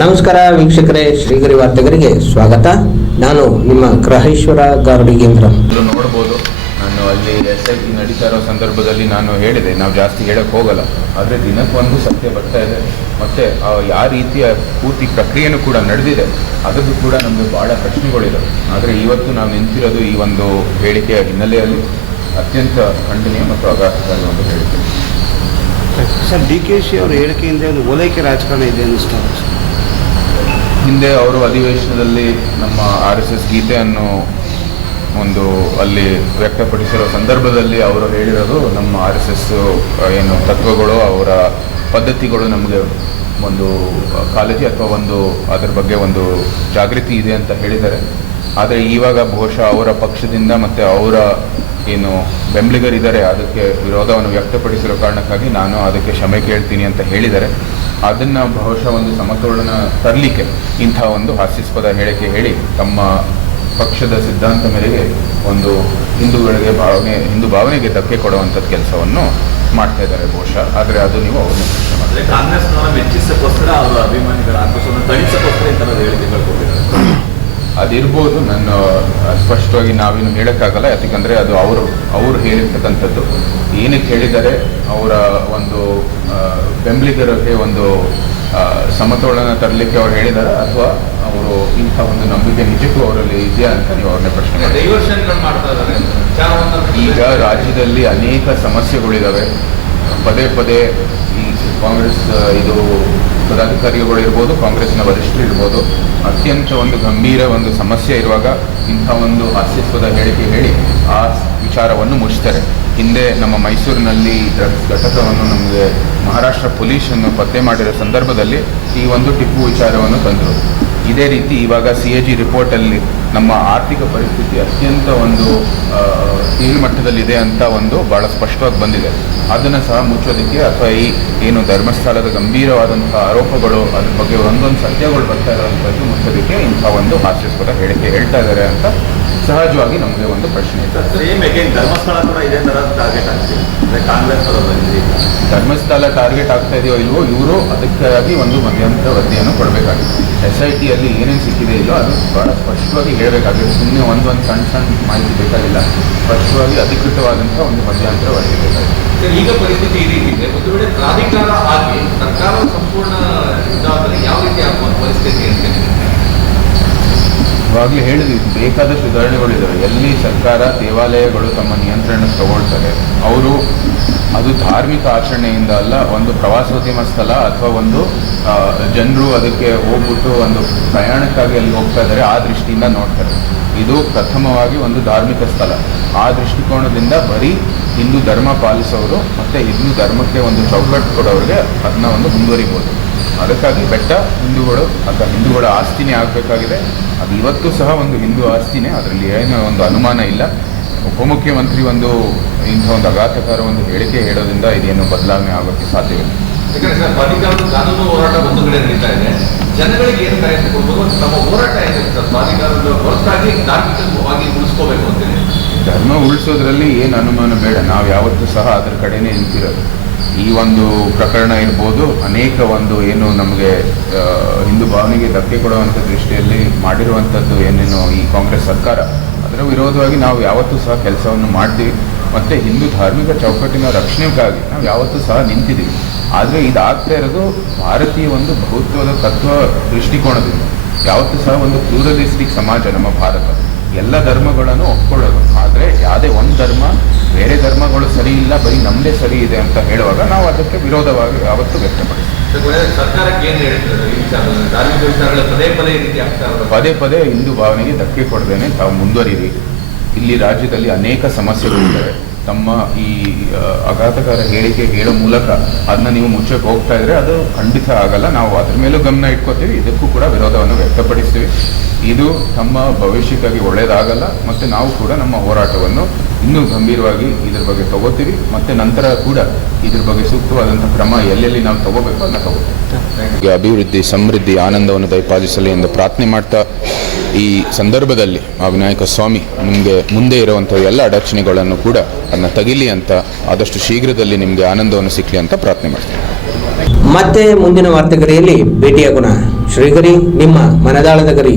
ನಮಸ್ಕಾರ ವೀಕ್ಷಕರೇ ಶ್ರೀಗರಿ ವಾರ್ತೆಗರಿಗೆ ಸ್ವಾಗತ. ನಾನು ನಿಮ್ಮ ಗ್ರಹೇಶ್ವರ ಗಾರ್ಡಿಗೇಂದ್ರ ನೋಡಬಹುದು ನೋಡ್ಬೋದು. ನಾನು ಅಲ್ಲಿ ಎಸ್ ಐ ಪಿ ನಡೀತಾ ಇರೋ ಸಂದರ್ಭದಲ್ಲಿ ನಾನು ಹೇಳಿದೆ ನಾವು ಜಾಸ್ತಿ ಹೇಳಕ್ಕೆ ಹೋಗಲ್ಲ. ಆದರೆ ದಿನಕ್ಕೊಂದು ಸತ್ಯ ಬರ್ತಾ ಇದೆ. ಮತ್ತು ಯಾವ ರೀತಿಯ ಪೂರ್ತಿ ಪ್ರಕ್ರಿಯೆನೂ ಕೂಡ ನಡೆದಿದೆ. ಅದರದ್ದು ಕೂಡ ನಮಗೆ ಭಾಳ ಪ್ರಶ್ನೆಗಳಿದೆ ಆದರೆ ಇವತ್ತು ನಾವು ನಿಂತಿರೋದು ಈ ಒಂದು ಹೇಳಿಕೆಯ ಹಿನ್ನೆಲೆಯಲ್ಲಿ. ಅತ್ಯಂತ ಖಂಡನೀಯ ಮತ್ತು ಆಘಾತಕಾರಿ ಒಂದು ಹೇಳಿಕೆ. ಸರ್ ಡಿ ಕೆ ಶಿ ಅವರ ಹೇಳಿಕೆಯಿಂದ ಒಂದು ಓಲೈಕೆ ರಾಜಕಾರಣ ಇದೆ ಅನ್ನಿಸ್ತಾರೆ ಸರ್ ಹಿಂದೆ ಅವರು ಅಧಿವೇಶನದಲ್ಲಿ ನಮ್ಮ ಆರ್ ಎಸ್ ಎಸ್ ಗೀತೆಯನ್ನು ಒಂದು ಅಲ್ಲಿ ವ್ಯಕ್ತಪಡಿಸಿರೋ ಸಂದರ್ಭದಲ್ಲಿ ಅವರು ಹೇಳಿರೋದು ನಮ್ಮ ಆರ್ ಎಸ್ ಎಸ್ ಏನು ತತ್ವಗಳು, ಅವರ ಪದ್ಧತಿಗಳು ನಮಗೆ ಒಂದು ಕಾಳಜಿ ಅಥವಾ ಒಂದು ಅದರ ಬಗ್ಗೆ ಒಂದು ಜಾಗೃತಿ ಇದೆ ಅಂತ ಹೇಳಿದ್ದಾರೆ. ಆದರೆ ಇವಾಗ ಬಹುಶಃ ಅವರ ಪಕ್ಷದಿಂದ ಮತ್ತು ಅವರ ಏನು ಬೆಂಬಲಿಗರಿದ್ದಾರೆ, ಅದಕ್ಕೆ ವಿರೋಧವನ್ನು ವ್ಯಕ್ತಪಡಿಸಿರೋ ಕಾರಣಕ್ಕಾಗಿ ನಾನು ಅದಕ್ಕೆ ಕ್ಷಮೆ ಕೇಳ್ತೀನಿ ಅಂತ ಹೇಳಿದರೆ ಅದನ್ನು ಬಹುಶಃ ಒಂದು ಸಮತೋಲನ ತರಲಿಕ್ಕೆ ಇಂಥ ಒಂದು ಹಾಸ್ಯಾಸ್ಪದ ಹೇಳಿಕೆ ಹೇಳಿ ತಮ್ಮ ಪಕ್ಷದ ಸಿದ್ಧಾಂತ ಮೇರೆಗೆ ಒಂದು ಹಿಂದೂಗಳಿಗೆ ಭಾವನೆ, ಹಿಂದೂ ಭಾವನೆಗೆ ಧಕ್ಕೆ ಕೊಡುವಂಥದ್ದು ಕೆಲಸವನ್ನು ಮಾಡ್ತಾ ಇದ್ದಾರೆ ಬಹುಶಃ. ಆದರೆ ಅದು ನೀವು ಅವರನ್ನು ಕಾಂಗ್ರೆಸ್ ಮಾಡಿ ಅಂದ್ರೆ ಮೆಚ್ಚಿಸಕ್ಕೋಸ್ಕರ ಅವರ ಅಭಿಮಾನಿಗಳ ಆಕ್ರೋಶವನ್ನು ಅದಿರ್ಬೋದು ನಾನು ಸ್ಪಷ್ಟವಾಗಿ ನಾವೇನು ಹೇಳೋಕ್ಕಾಗಲ್ಲ. ಯಾಕಂದರೆ ಅದು ಅವರು ಅವರು ಹೇಳಿರ್ತಕ್ಕಂಥದ್ದು. ಏನಕ್ಕೆ ಹೇಳಿದ್ದಾರೆ ಅವರ ಒಂದು ಬೆಂಬಲಿಗರಿಗೆ ಒಂದು ಸಮತೋಲನ ತರಲಿಕ್ಕೆ ಅವ್ರು ಹೇಳಿದ್ದಾರೆ ಅಥವಾ ಅವರು ಇಂಥ ಒಂದು ನಂಬಿಕೆ ನಿಜಕ್ಕೂ ಅವರಲ್ಲಿ ಇದೆಯಾ ಅಂತ ನೀವು ಅವ್ರನ್ನೇ ಪ್ರಶ್ನೆ ಮಾಡಿ ಈಗ ರಾಜ್ಯದಲ್ಲಿ ಅನೇಕ ಸಮಸ್ಯೆಗಳಿದ್ದಾವೆ ಪದೇ ಪದೇ ಈ ಕಾಂಗ್ರೆಸ್ ಇದು ಪದಾಧಿಕಾರಿಗಳು ಇರ್ಬೋದು ಕಾಂಗ್ರೆಸ್ನ ವರಿಷ್ಠರು ಇರ್ಬೋದು, ಅತ್ಯಂತ ಒಂದು ಗಂಭೀರ ಒಂದು ಸಮಸ್ಯೆ ಇರುವಾಗ ಇಂಥ ಒಂದು ಹಾಸ್ಯತ್ವದ ಹೇಳಿಕೆ ಹೇಳಿ ಆ ವಿಚಾರವನ್ನು ಮುಚ್ತಾರೆ. ಹಿಂದೆ ನಮ್ಮ ಮೈಸೂರಿನಲ್ಲಿ ಡ್ರಗ್ಸ್ ಘಟಕವನ್ನು ನಮಗೆ ಮಹಾರಾಷ್ಟ್ರ ಪೊಲೀಸನ್ನು ಪತ್ತೆ ಮಾಡಿರೋ ಸಂದರ್ಭದಲ್ಲಿ ಈ ಒಂದು ಟಿಪ್ಪು ವಿಚಾರವನ್ನು ತಂದರು. ಇದೇ ರೀತಿ ಇವಾಗ ಸಿ ಎ ಜಿ ರಿಪೋರ್ಟಲ್ಲಿ ನಮ್ಮ ಆರ್ಥಿಕ ಪರಿಸ್ಥಿತಿ ಅತ್ಯಂತ ಒಂದು ಕೀಳ್ಮಟ್ಟದಲ್ಲಿದೆ ಅಂತ ಒಂದು ಭಾಳ ಸ್ಪಷ್ಟವಾಗಿ ಬಂದಿದೆ. ಅದನ್ನು ಸಹ ಮುಚ್ಚೋದಕ್ಕೆ ಅಥವಾ ಈ ಏನು ಧರ್ಮಸ್ಥಳದ ಗಂಭೀರವಾದಂಥ ಆರೋಪಗಳು ಅದ್ರ ಬಗ್ಗೆ ಒಂದೊಂದು ಸತ್ಯಗಳು ಬರ್ತಾ ಇರೋವಂಥದ್ದು ಮುಚ್ಚೋದಕ್ಕೆ ಇಂಥ ಒಂದು ಹಾಸ್ಯಾಸ್ಪದ ಹೇಳಿಕೆ ಹೇಳ್ತಾ ಇದ್ದಾರೆ ಅಂತ ಸಹಜವಾಗಿ ನಮಗೆ ಒಂದು ಪ್ರಶ್ನೆ ಇದೆ. ಧರ್ಮಸ್ಥಳ ಕೂಡ ಇದೇ ಟಾರ್ಗೆಟ್ ಆಗ್ತಿದೆ. ಅಂದ್ರೆ ಕಾಂಗ್ರೆಸ್ ಧರ್ಮಸ್ಥಳ ಟಾರ್ಗೆಟ್ ಆಗ್ತಾ ಇದೆಯೋ ಇಲ್ವೋ ಇವರು ಅದಕ್ಕಾಗಿ ಒಂದು ಮಧ್ಯಂತರ ವರದಿಯನ್ನು ಕೊಡಬೇಕಾಗಿದೆ. ಎಸ್ ಐ ಟಿಯಲ್ಲಿ ಏನೇನು ಸಿಕ್ಕಿದೆ ಇಲ್ಲೋ ಅದು ಬಹಳ ಸ್ಪಷ್ಟವಾಗಿ ಹೇಳಬೇಕಾಗಿದೆ ಸುಮ್ಮನೆ ಒಂದೊಂದು ಸಣ್ಣ ಸಣ್ಣ ಮಾಹಿತಿ ಬೇಕಾಗಿಲ್ಲ. ಸ್ಪಷ್ಟವಾಗಿ ಅಧಿಕೃತವಾದಂಥ ಒಂದು ಮಧ್ಯಂತರ ವರದಿ ಈಗ ಪರಿಸ್ಥಿತಿ ಈ ರೀತಿ ಇದೆ. ಒಂದು ವೇಳೆ ಪ್ರಾಧಿಕಾರ ಆಗಿ ಸರ್ಕಾರದ ಸಂಪೂರ್ಣ ಯಾವ ರೀತಿ ಆಗುವ ಪರಿಸ್ಥಿತಿ ಅಂತ ಇವಾಗಲೇ ಹೇಳಿದ್ವಿ ಬೇಕಾದ ಸುಧಾರಣೆಗಳಿದ್ದಾವೆ ಎಲ್ಲಿ ಸರ್ಕಾರ ದೇವಾಲಯಗಳು ತಮ್ಮ ನಿಯಂತ್ರಣ ತಗೊಳ್ತಾರೆ, ಅವರು ಅದು ಧಾರ್ಮಿಕ ಆಚರಣೆಯಿಂದ ಅಲ್ಲ, ಒಂದು ಪ್ರವಾಸೋದ್ಯಮ ಸ್ಥಳ ಅಥವಾ ಒಂದು ಜನರು ಅದಕ್ಕೆ ಹೋಗ್ಬಿಟ್ಟು ಒಂದು ಪ್ರಯಾಣಕ್ಕಾಗಿ ಅಲ್ಲಿ ಹೋಗ್ತಾ ಇದ್ದಾರೆ, ಆ ದೃಷ್ಟಿಯಿಂದ ನೋಡ್ತಾರೆ. ಇದು ಪ್ರಥಮವಾಗಿ ಒಂದು ಧಾರ್ಮಿಕ ಸ್ಥಳ. ಆ ದೃಷ್ಟಿಕೋನದಿಂದ ಬರೀ ಹಿಂದೂ ಧರ್ಮ ಪಾಲಿಸೋರು ಮತ್ತು ಹಿಂದೂ ಧರ್ಮಕ್ಕೆ ಒಂದು ಚೌಕಟ್ಟು ಕೊಡೋರಿಗೆ ಅದನ್ನ ಒಂದು ಮುಂದುವರಿಬೋದು. ಅದಕ್ಕಾಗಿ ಬೆಟ್ಟ ಹಿಂದೂಗಳು ಅಥವಾ ಹಿಂದೂಗಳ ಆಸ್ತಿನೇ ಆಗಬೇಕಾಗಿದೆ. ಅದು ಇವತ್ತು ಸಹ ಒಂದು ಹಿಂದೂ ಆಸ್ತಿನೇ ಅದರಲ್ಲಿ ಏನೋ ಒಂದು ಅನುಮಾನ ಇಲ್ಲ. ಉಪಮುಖ್ಯಮಂತ್ರಿ ಒಂದು ಇಂಥ ಒಂದು ಆಘಾತಕಾರ ಒಂದು ಹೇಳಿಕೆ ಹೇಳೋದ್ರಿಂದ ಇದೇನು ಬದಲಾವಣೆ ಆಗೋಕ್ಕೆ ಸಾಧ್ಯವಿಲ್ಲ ಯಾಕಂದ್ರೆ ಸರ್ ಪ್ರಾಧಿಕಾರದ ಕಾನೂನು ಹೋರಾಟ ಒಂದು ಕಡೆ ನಡೀತಾ ಇದೆ. ಜನಗಳಿಗೆ ಏನು ಕಾಯ್ದು ಕೊಡ್ಬೋದು ನಮ್ಮ ಹೋರಾಟ ಏನಿದೆ ಸರ್? ಪ್ರಾಧಿಕಾರದ ಹೊರತಾಗಿ ಧಾರ್ಮಿಕವಾಗಿ ಉಳಿಸ್ಕೋಬೇಕು ಅಂತೇಳಿ ಧರ್ಮ ಉಳಿಸೋದ್ರಲ್ಲಿ ಏನು ಅನುಮಾನ ಬೇಡ. ನಾವು ಯಾವತ್ತೂ ಸಹ ಅದರ ಕಡೆನೇ ನಿಂತಿರೋದು. ಈ ಒಂದು ಪ್ರಕರಣ ಇರ್ಬೋದು, ಅನೇಕ ಒಂದು ಏನು ನಮಗೆ ಹಿಂದೂ ಭಾವನೆಗೆ ಧಕ್ಕೆ ಕೊಡುವಂಥ ದೃಷ್ಟಿಯಲ್ಲಿ ಮಾಡಿರುವಂಥದ್ದು ಏನೇನು ಈ ಕಾಂಗ್ರೆಸ್ ಸರ್ಕಾರ. ಅದರ ವಿರೋಧವಾಗಿ ನಾವು ಯಾವತ್ತೂ ಸಹ ಕೆಲಸವನ್ನು ಮಾಡ್ತೀವಿ. ಮತ್ತು ಹಿಂದೂ ಧಾರ್ಮಿಕ ಚೌಕಟ್ಟಿನ ರಕ್ಷಣೆಗಾಗಿ ನಾವು ಯಾವತ್ತೂ ಸಹ ನಿಂತಿದ್ದೀವಿ. ಆದರೆ ಇದಾಗ್ತಾ ಇರೋದು ಭಾರತೀಯ ಒಂದು ಬಹುತ್ವದ ತತ್ವ ದೃಷ್ಟಿಕೋನದಿಂದ. ಯಾವತ್ತೂ ಸಹ ಒಂದು ಪ್ಲೂರಲಿಸ್ಟಿಕ್ ಸಮಾಜ ನಮ್ಮ ಭಾರತ. ಎಲ್ಲ ಧರ್ಮಗಳನ್ನು ಒಪ್ಕೊಳ್ಳೋದು. ಆದರೆ ಯಾವುದೇ ಒಂದು ಧರ್ಮ ಬೇರೆ ಧರ್ಮಗಳು ಸರಿ ಇಲ್ಲ ಬರೀ ನಮ್ಮದೇ ಸರಿ ಇದೆ ಅಂತ ಹೇಳುವಾಗ ನಾವು ಅದಕ್ಕೆ ವಿರೋಧವಾಗಿ ಅವತ್ತು ವ್ಯಕ್ತಪಡಿಸ್ತೀವಿ ಪದೇ ಪದೇ ಹಿಂದೂ ಭಾವನೆಗೆ ಧಕ್ಕೆ ಕೊಡದೇನೆ ತಾವು ಮುಂದುವರಿರಿ. ಇಲ್ಲಿ ರಾಜ್ಯದಲ್ಲಿ ಅನೇಕ ಸಮಸ್ಯೆಗಳು ಇದ್ದಾವೆ ತಮ್ಮ ಈ ಆಘಾತಕಾರ ಹೇಳಿಕೆ ಹೇಳೋ ಮೂಲಕ ಅದನ್ನ ನೀವು ಮುಚ್ಚಕ್ಕೆ ಹೋಗ್ತಾ ಇದ್ರೆ ಅದು ಖಂಡಿತ ಆಗಲ್ಲ. ನಾವು ಅದ್ರ ಮೇಲೂ ಗಮನ ಇಟ್ಕೋತೀವಿ. ಇದಕ್ಕೂ ಕೂಡ ವಿರೋಧವನ್ನು ವ್ಯಕ್ತಪಡಿಸ್ತೀವಿ. ಇದು ತಮ್ಮ ಭವಿಷ್ಯಕ್ಕಾಗಿ ಒಳ್ಳೆಯದಾಗಲ್ಲ ಮತ್ತು ನಾವು ಕೂಡ ನಮ್ಮ ಹೋರಾಟವನ್ನು ಇನ್ನೂ ಗಂಭೀರವಾಗಿ ಇದ್ರ ಬಗ್ಗೆ ತಗೋತೀವಿ ಮತ್ತು ನಂತರ ಕೂಡ ಇದ್ರ ಬಗ್ಗೆ ಸೂಕ್ತವಾದಂಥ ಕ್ರಮ ಎಲ್ಲೆಲ್ಲಿ ನಾವು ತಗೋಬೇಕು ಅನ್ನ ತಗೋತೀವಿ. ಅಭಿವೃದ್ಧಿ ಸಮೃದ್ಧಿ ಆನಂದವನ್ನು ದಯಪಾಲಿಸಲಿ ಎಂದು ಪ್ರಾರ್ಥನೆ ಮಾಡ್ತಾ ಈ ಸಂದರ್ಭದಲ್ಲಿ ಆ ವಿನಾಯಕ ಸ್ವಾಮಿ ನಿಮಗೆ ಮುಂದೆ ಇರುವಂಥ ಎಲ್ಲ ಅಡಚಣೆಗಳನ್ನು ಕೂಡ ಅದನ್ನು ತಗಿಲಿ ಅಂತ ಆದಷ್ಟು ಶೀಘ್ರದಲ್ಲಿ ನಿಮಗೆ ಆನಂದವನ್ನು ಸಿಕ್ಕಲಿ ಅಂತ ಪ್ರಾರ್ಥನೆ ಮಾಡ್ತೀನಿ. ಮತ್ತೆ ಮುಂದಿನ ವಾರ್ತೆಗರಿಯಲ್ಲಿ ಭೇಟಿಯಾಗೋಣ. ಶ್ರೀಗರಿ ನಿಮ್ಮ ಮನದಾಳದ ಗರಿ.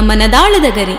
ಮನದಾಳದ ಗರಿ